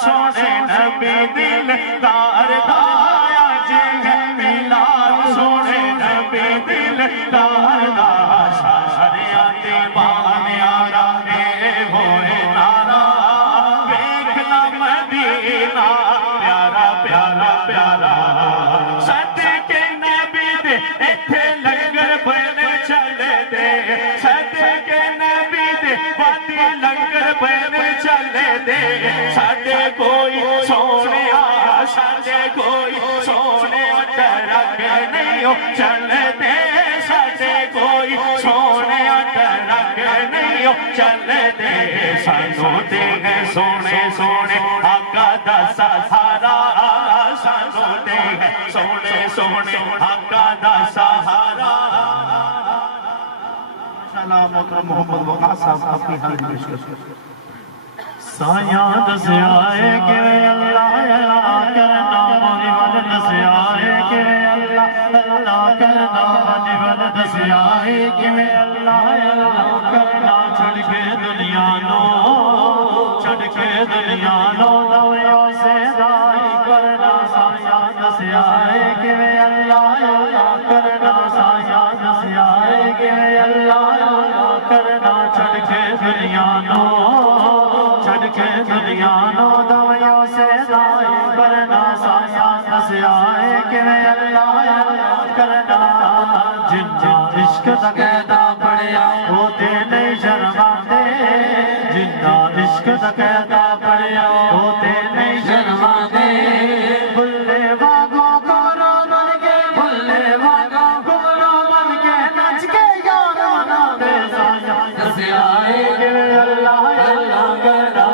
سونے نبی دلدار دا اج ہے میلاد سونے نبی دلدار دا ساریاں تے بانیاں اے ہوئے نارا ویکھنا مدینہ پیارا پیارا پیارا صدقے نبی دے ایتھے لنگر بن چلے دے صدقے نبی دے وادی لنگر بن چلے دے ساڈے کوئی سونیا ساڈے کوئی سونے ٹرک نہیں ہو چلے دے ساڈے کوئی سونے ٹرک نہیں ہو چلے دے سانو دے گئے سونے سونے آقا دا سہارا سانو دے گئے سونے سونے آقا دا سہارا ماشاءاللہ محترم محمد وقاص صاحب اپنی حاضری پیش کریں سایاں دسیا ہے کہ اللہ اللہ کرنا موری ول دسیا ہے کہ اللہ اللہ کرنا موری ول دسیا ہے کہ اللہ اللہ کرنا چھڑ کے دنیا نو چھڑ کے دنیا نو نویوں سے رائی کرنا سایاں دسیا ہے کہ اللہ اللہ کرنا سایاں دسیا ہے کہ اللہ اللہ کرنا چھڑ کے دنیا نو کے دنیا نو دویوں سے رائی کرنا سایاں دسیا ہے کہ اللہ کرنا جنہ عشق دا قیدا پڑیا وہ تے نہیں شرماندے جنہ عشق دا قیدا پڑیا وہ تے نہیں شرماندے بلے واگو گورو بن کے بلے واگو گورو بن کے نچ کے یار منا دے سایاں دسیا ہے کہ اللہ اللہ کرنا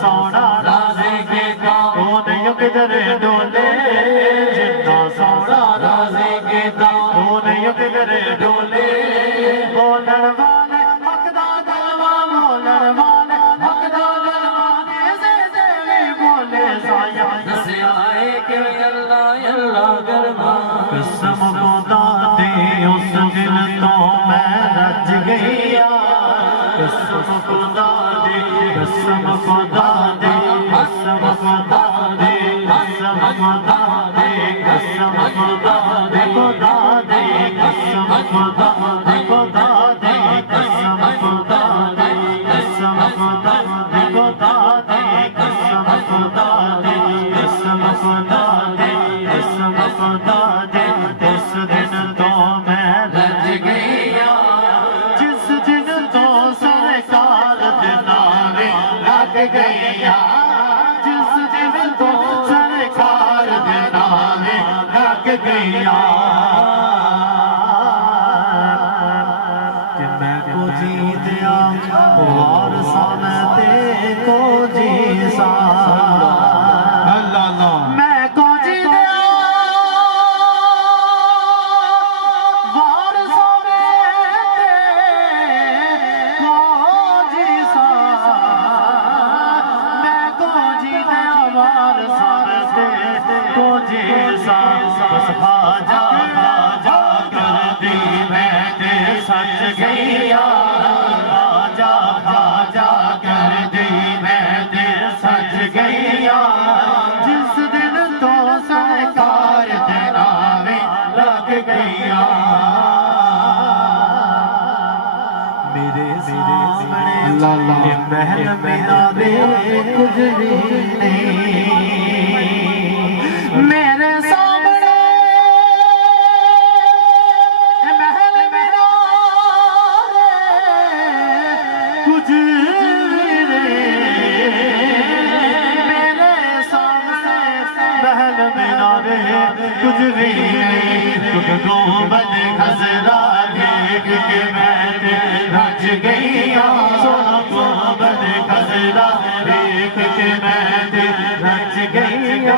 سونا رازے کے داؤں نہیں کدھر ڈولے جتنا سونا رازے کے داؤں نہیں کدھر ڈولے بولن والے حق دا گلوا بولن والے حق دا گلوا دیسے دیوی بولے سایاں دسیا ہے کہ اللہ اللہ گرما قسم خدا دی اس دل تو میں رج گیا قسم خدا دی قسم خدا دی قسم خدا دی قسم خدا دی قسم خدا دی خدا دی قسم خدا دی خدا دی قسم خدا دی قسم خدا دی خدا دی قسم خدا دی قسم خدا دی قسم خدا دی اس دن تو میں رج گیا جس دن تو سرکار دناوے لگ گیا جس دن تو سرکار دناوے لگ گیا کہ میں کو جی دیا اور سامتے کو جی سا میں کو جی دیا اور سامتے کو جی سا میں کو جی دیا اور سامتے کو جی سا بس بھاجا بھاجا کر دی میں تے سچ گیا بھاجا بھاجا کر دی میں تے سچ گیا جس دن تو سرکار دناوے لگ گیا میرے سامنے یہ محل میرا بے کچھ بھی نہیں میرے سامنے یہ محل میرا کچھ بھی نہیں میرے سامنے محل میرا کچھ بھی نہیں کیونکہ گنبد خضرا دیکھ کے میں رج گیا سونا گنبد خضرا دیکھ کے میں رج گیا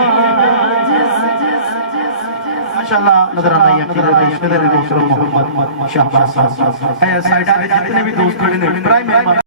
ماشاءاللہ نظر آنا یہ پیش قدر محمد شہباز صاحب ہے سائیڈ آگے جتنے بھی دوست کھڑے نے